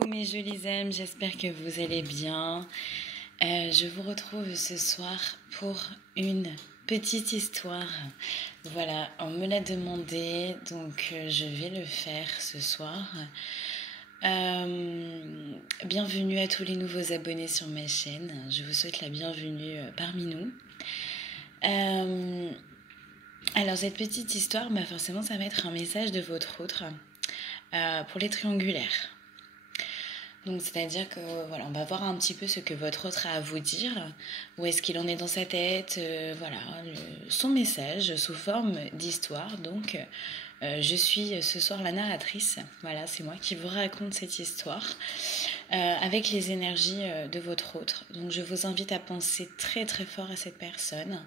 Coucou mes jolis âmes, j'espère que vous allez bien. Je vous retrouve ce soir pour une petite histoire. Voilà, on me l'a demandé, donc je vais le faire ce soir. Bienvenue à tous les nouveaux abonnés sur ma chaîne. Je vous souhaite la bienvenue parmi nous. Alors cette petite histoire, forcément ça va être un message de votre autre pour les triangulaires. Donc c'est-à-dire que voilà, on va voir un petit peu ce que votre autre a à vous dire, où est-ce qu'il en est dans sa tête, voilà, son message sous forme d'histoire. Donc je suis ce soir la narratrice, voilà, c'est moi qui vous raconte cette histoire avec les énergies de votre autre. Donc je vous invite à penser très très fort à cette personne,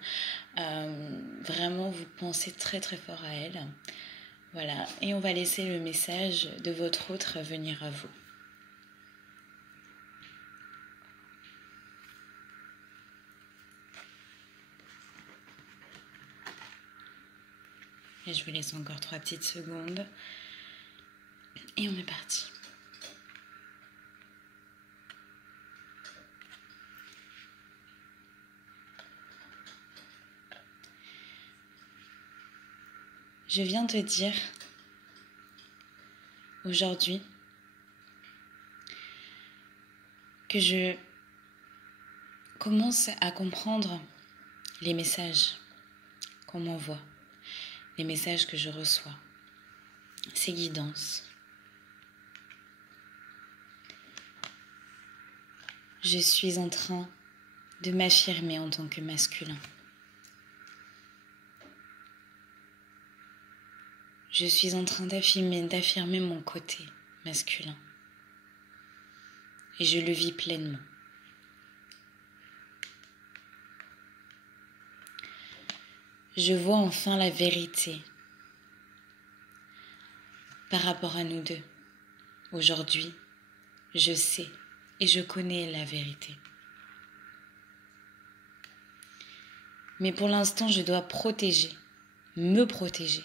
vraiment vous pensez très très fort à elle, voilà, et on va laisser le message de votre autre venir à vous. Et je vous laisse encore 3 petites secondes. Et on est parti. Je viens te dire aujourd'hui que je commence à comprendre les messages qu'on m'envoie, les messages que je reçois, ces guidances. Je suis en train de m'affirmer en tant que masculin. Je suis en train d'affirmer mon côté masculin. Et je le vis pleinement. Je vois enfin la vérité par rapport à nous deux. Aujourd'hui, je sais et je connais la vérité. Mais pour l'instant, je dois me protéger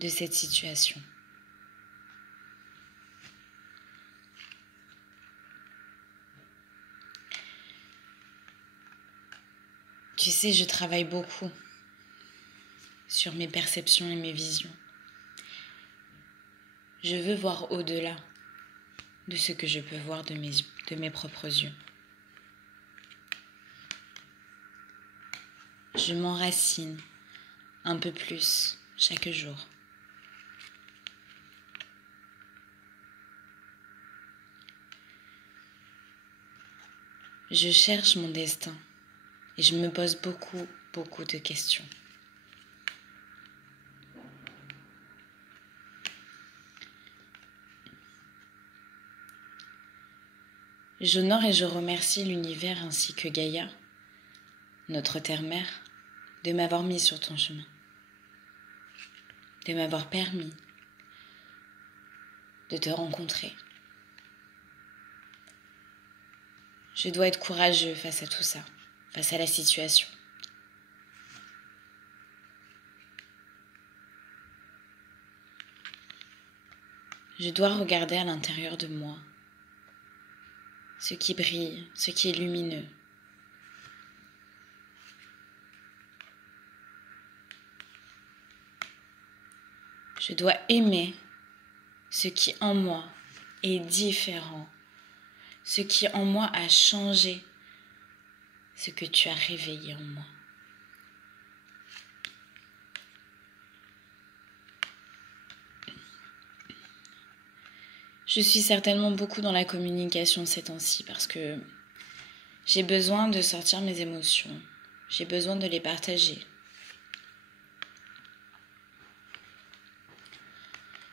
de cette situation. Tu sais, je travaille beaucoup sur mes perceptions et mes visions. Je veux voir au-delà de ce que je peux voir de mes propres yeux. Je m'enracine un peu plus chaque jour. Je cherche mon destin et je me pose beaucoup de questions. J'honore et je remercie l'univers ainsi que Gaïa, notre terre-mère, de m'avoir mis sur ton chemin, de m'avoir permis de te rencontrer. Je dois être courageux face à tout ça, face à la situation. Je dois regarder à l'intérieur de moi ce qui brille, ce qui est lumineux. Je dois aimer ce qui en moi est différent, ce qui en moi a changé, ce que tu as réveillé en moi. Je suis certainement beaucoup dans la communication ces temps-ci parce que j'ai besoin de sortir mes émotions, j'ai besoin de les partager.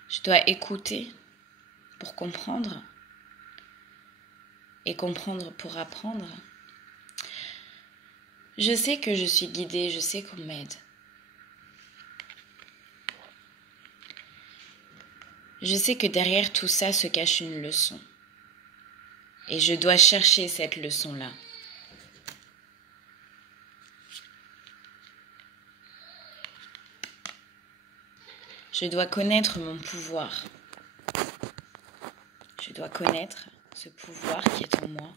Je dois écouter pour comprendre et comprendre pour apprendre. Je sais que je suis guidée, je sais qu'on m'aide. Je sais que derrière tout ça se cache une leçon. Et je dois chercher cette leçon-là. Je dois connaître mon pouvoir. Je Je dois connaître ce pouvoir qui est en moi,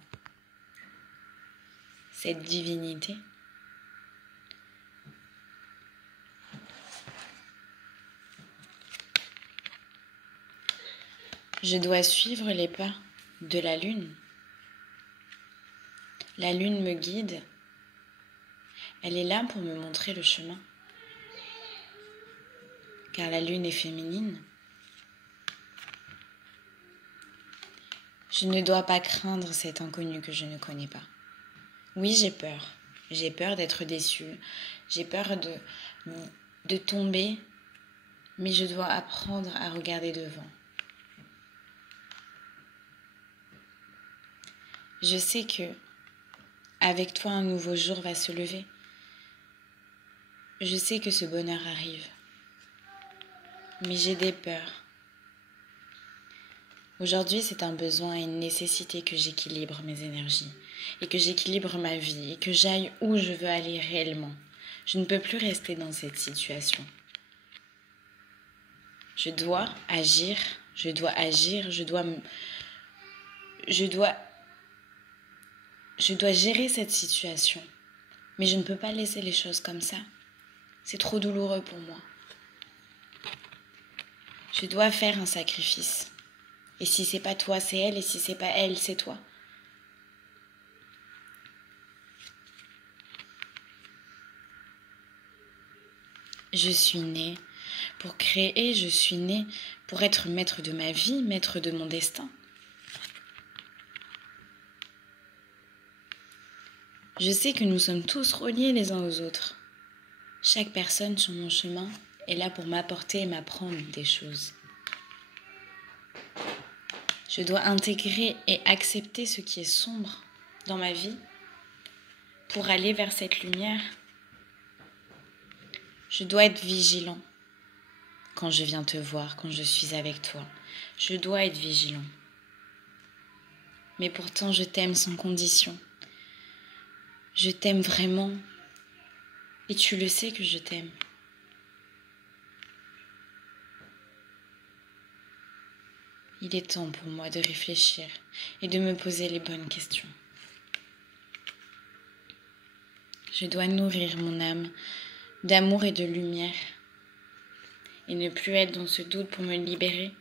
cette divinité. Je dois suivre les pas de la lune. La lune me guide. Elle est là pour me montrer le chemin. Car la lune est féminine. Je ne dois pas craindre cet inconnu que je ne connais pas. Oui, j'ai peur. J'ai peur d'être déçue. J'ai peur de tomber. Mais je dois apprendre à regarder devant. Je sais que avec toi, un nouveau jour va se lever. Je sais que ce bonheur arrive. Mais j'ai des peurs. Aujourd'hui, c'est un besoin et une nécessité que j'équilibre mes énergies et que j'équilibre ma vie et que j'aille où je veux aller réellement. Je ne peux plus rester dans cette situation. Je dois agir, je dois gérer cette situation. Mais je ne peux pas laisser les choses comme ça. C'est trop douloureux pour moi. Je dois faire un sacrifice. Et si c'est pas toi, c'est elle. Et si c'est pas elle, c'est toi. Je suis née pour créer, je suis née pour être maître de ma vie, maître de mon destin. Je sais que nous sommes tous reliés les uns aux autres. Chaque personne sur mon chemin est là pour m'apporter et m'apprendre des choses. Je dois intégrer et accepter ce qui est sombre dans ma vie pour aller vers cette lumière. Je dois être vigilant quand je viens te voir, quand je suis avec toi. Je dois être vigilant. Mais pourtant, je t'aime sans condition. Je t'aime vraiment. Et tu le sais que je t'aime. Il est temps pour moi de réfléchir et de me poser les bonnes questions. Je dois nourrir mon âme d'amour et de lumière et ne plus être dans ce doute pour me libérer.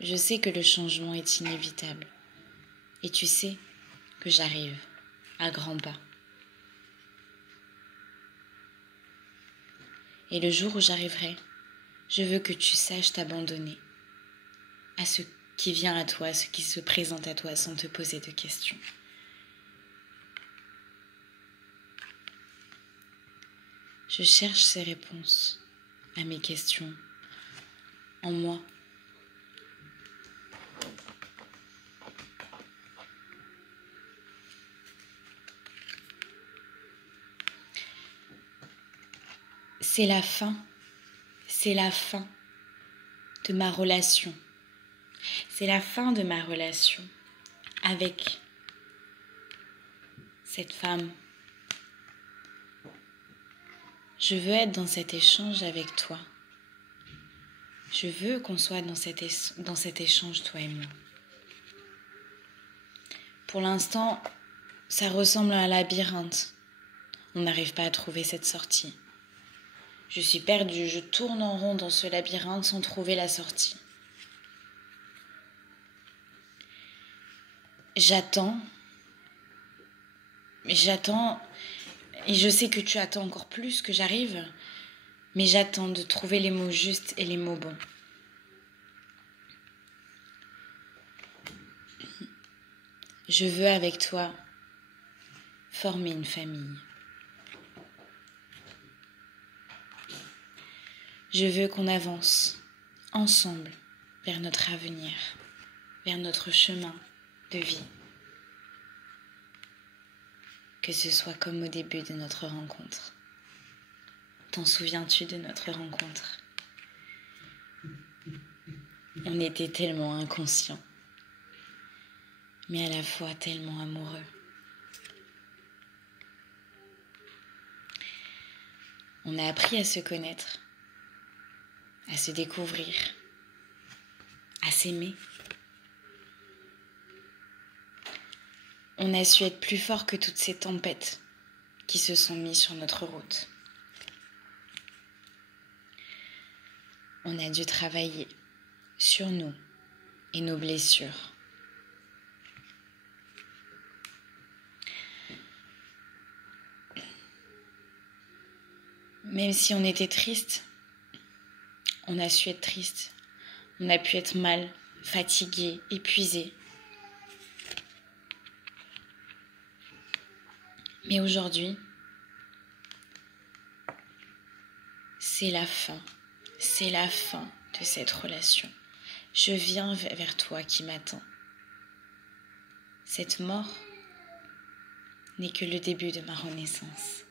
Je sais que le changement est inévitable et tu sais que j'arrive à grands pas. Et le jour où j'arriverai, je veux que tu saches t'abandonner à ce qui vient à toi, à ce qui se présente à toi sans te poser de questions. Je cherche ces réponses à mes questions en moi. C'est la fin de ma relation. C'est la fin de ma relation avec cette femme. Je veux être dans cet échange avec toi. Je veux qu'on soit dans cet échange, toi et moi. Pour l'instant, ça ressemble à un labyrinthe. On n'arrive pas à trouver cette sortie. Je suis perdue, je tourne en rond dans ce labyrinthe sans trouver la sortie. J'attends, et je sais que tu attends encore plus que j'arrive, mais j'attends de trouver les mots justes et les mots bons. Je veux avec toi former une famille. Je veux qu'on avance ensemble vers notre avenir, vers notre chemin de vie. Que ce soit comme au début de notre rencontre. T'en souviens-tu de notre rencontre? On était tellement inconscients, mais à la fois tellement amoureux. On a appris à se connaître, à se découvrir, à s'aimer. On a su être plus fort que toutes ces tempêtes qui se sont mises sur notre route. On a dû travailler sur nous et nos blessures. Même si on était triste, on a su être triste. On a pu être mal, fatigué, épuisé. Mais aujourd'hui, c'est la fin. C'est la fin de cette relation. Je viens vers toi qui m'attends. Cette mort n'est que le début de ma renaissance.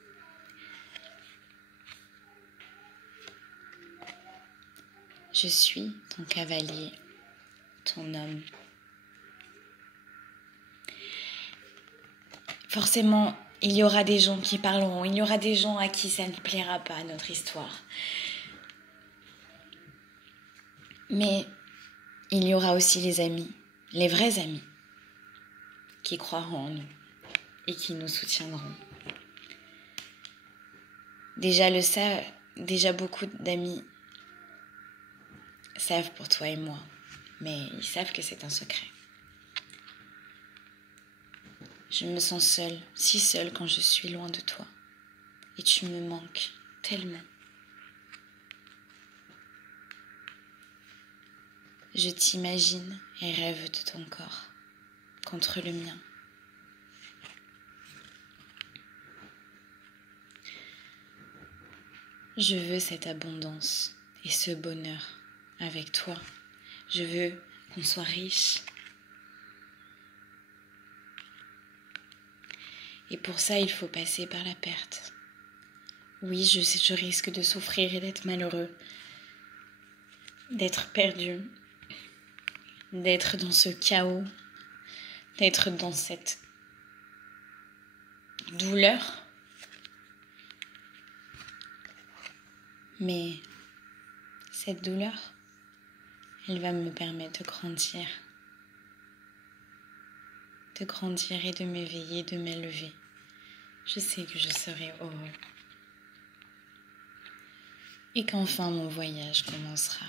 Je suis ton cavalier, ton homme. Forcément, il y aura des gens qui parleront, il y aura des gens à qui ça ne plaira pas, notre histoire. Mais il y aura aussi les amis, les vrais amis, qui croiront en nous et qui nous soutiendront. Déjà beaucoup d'amis savent pour toi et moi, mais ils savent que c'est un secret. Je me sens seule, si seule quand je suis loin de toi. Et tu me manques tellement. Je t'imagine et rêve de ton corps contre le mien. Je veux cette abondance et ce bonheur avec toi. Je veux qu'on soit riche. Et pour ça, il faut passer par la perte. Oui, je risque de souffrir et d'être malheureux, d'être perdu, d'être dans ce chaos, d'être dans cette douleur. Mais cette douleur, elle va me permettre de grandir et de m'éveiller, de m'élever. Je sais que je serai heureux. Et qu'enfin mon voyage commencera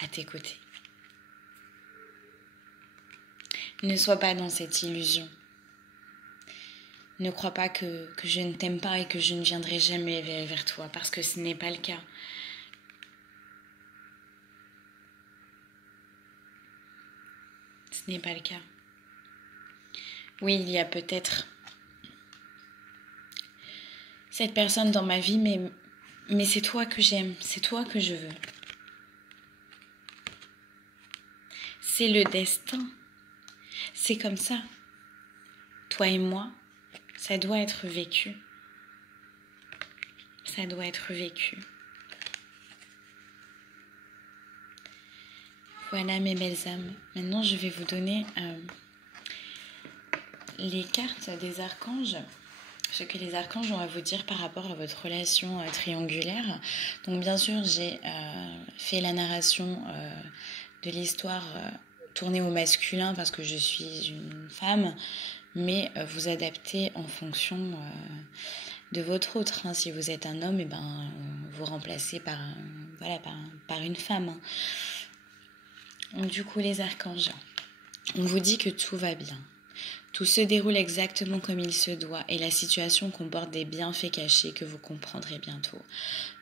à tes côtés. Ne sois pas dans cette illusion. Ne crois pas que je ne t'aime pas et que je ne viendrai jamais vers toi, parce que ce n'est pas le cas. Ce n'est pas le cas. Oui, il y a peut-être cette personne dans ma vie, mais c'est toi que j'aime, c'est toi que je veux. C'est le destin. C'est comme ça. Toi et moi, ça doit être vécu. Ça doit être vécu. Voilà mes belles âmes. Maintenant, je vais vous donner les cartes des archanges. Ce que les archanges ont à vous dire par rapport à votre relation triangulaire. Donc bien sûr, j'ai fait la narration de l'histoire tournée au masculin parce que je suis une femme, mais vous adaptez en fonction de votre autre. Si vous êtes un homme, vous remplacez par une femme. Donc, du coup, les archanges, on vous dit que tout va bien. Tout se déroule exactement comme il se doit et la situation comporte des bienfaits cachés que vous comprendrez bientôt.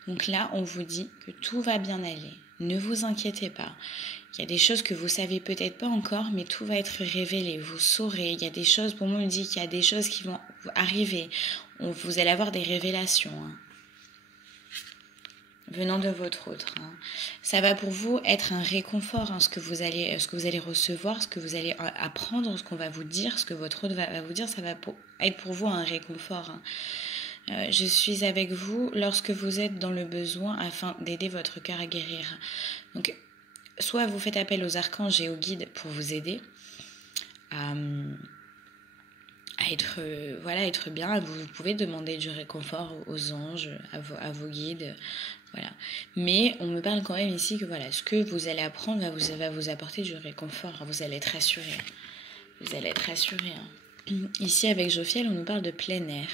Donc là, on vous dit que tout va bien aller. Ne vous inquiétez pas. Il y a des choses que vous savez peut-être pas encore, mais tout va être révélé. Vous saurez. Il y a des choses, pour moi, on me dit qu'il y a des choses qui vont arriver. Vous allez avoir des révélations. Venant de votre autre. Ça va pour vous être un réconfort, ce que vous allez recevoir, ce que vous allez apprendre, ce qu'on va vous dire, ce que votre autre va vous dire, ça va être pour vous un réconfort. Je suis avec vous lorsque vous êtes dans le besoin afin d'aider votre cœur à guérir. Donc, soit vous faites appel aux archanges et aux guides pour vous aider à être bien. Vous pouvez demander du réconfort aux anges, à vos guides. Voilà. Mais on me parle quand même ici que voilà, ce que vous allez apprendre va vous apporter du réconfort. Vous allez être rassuré. Vous allez être rassuré. Ici, avec Jophiel, on nous parle de plein air.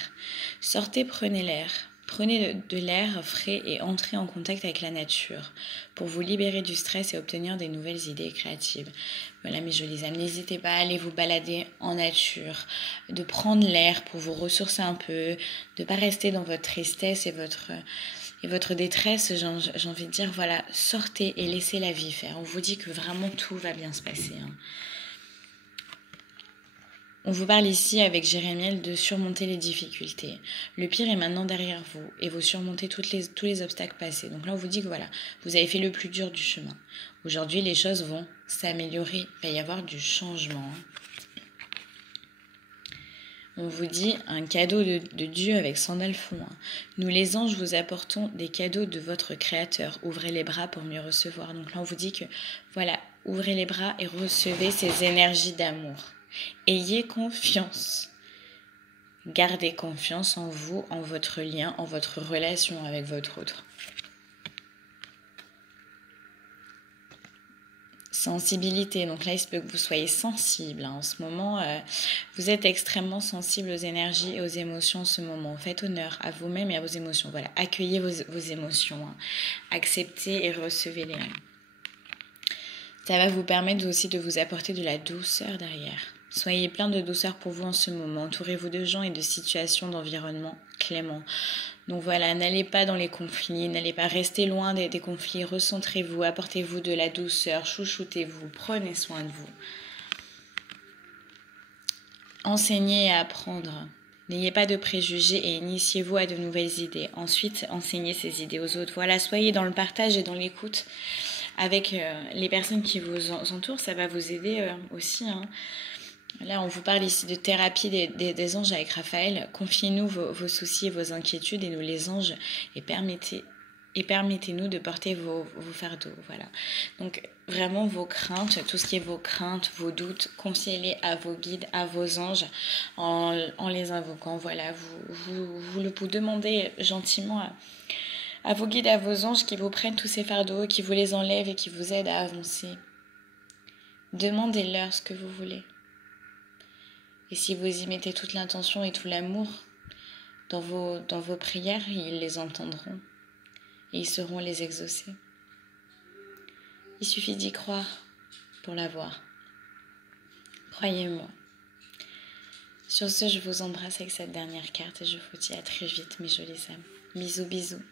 Sortez, prenez l'air. Prenez de l'air frais et entrez en contact avec la nature pour vous libérer du stress et obtenir des nouvelles idées créatives. Voilà mes jolies âmes, n'hésitez pas à aller vous balader en nature, de prendre l'air pour vous ressourcer un peu, de ne pas rester dans votre tristesse et votre détresse. J'ai envie de dire, voilà, sortez et laissez la vie faire. On vous dit que vraiment tout va bien se passer. On vous parle ici avec Jérémiel de surmonter les difficultés. Le pire est maintenant derrière vous et vous surmontez tous les obstacles passés. Donc là, on vous dit que voilà, vous avez fait le plus dur du chemin. Aujourd'hui, les choses vont s'améliorer. Il va y avoir du changement. On vous dit un cadeau de Dieu avec Sandalphon. Nous les anges vous apportons des cadeaux de votre Créateur. Ouvrez les bras pour mieux recevoir. Donc là on vous dit que voilà, ouvrez les bras et recevez ces énergies d'amour. Ayez confiance. Gardez confiance en vous, en votre lien, en votre relation avec votre autre. Sensibilité, donc là il se peut que vous soyez sensible en ce moment, vous êtes extrêmement sensible aux énergies et aux émotions en ce moment. Faites honneur à vous-même et à vos émotions. Voilà, accueillez vos émotions, acceptez et recevez-les. Ça va vous permettre aussi de vous apporter de la douceur derrière. Soyez plein de douceur pour vous en ce moment. Entourez-vous de gens et de situations, d'environnement clément. Donc voilà, n'allez pas dans les conflits, n'allez pas rester loin des conflits. Recentrez-vous, apportez-vous de la douceur, chouchoutez-vous, prenez soin de vous. Enseignez et apprendre. N'ayez pas de préjugés et initiez-vous à de nouvelles idées. Ensuite, enseignez ces idées aux autres. Voilà, soyez dans le partage et dans l'écoute avec les personnes qui vous entourent. Ça va vous aider aussi. Là, on vous parle ici de thérapie des anges avec Raphaël. Confiez-nous vos soucis et vos inquiétudes et nous les anges et permettez-nous de porter vos fardeaux. Voilà. Donc vraiment vos craintes, tout ce qui est vos craintes, vos doutes, confiez-les à vos guides, à vos anges en les invoquant. Voilà, vous demandez gentiment à vos guides, à vos anges qui vous prennent tous ces fardeaux, qui vous les enlèvent et qui vous aident à avancer. Demandez-leur ce que vous voulez. Et si vous y mettez toute l'intention et tout l'amour dans vos prières, ils les entendront et ils sauront les exaucer. Il suffit d'y croire pour l'avoir. Croyez-moi. Sur ce, je vous embrasse avec cette dernière carte et je vous dis à très vite, mes jolies âmes. Bisous, bisous.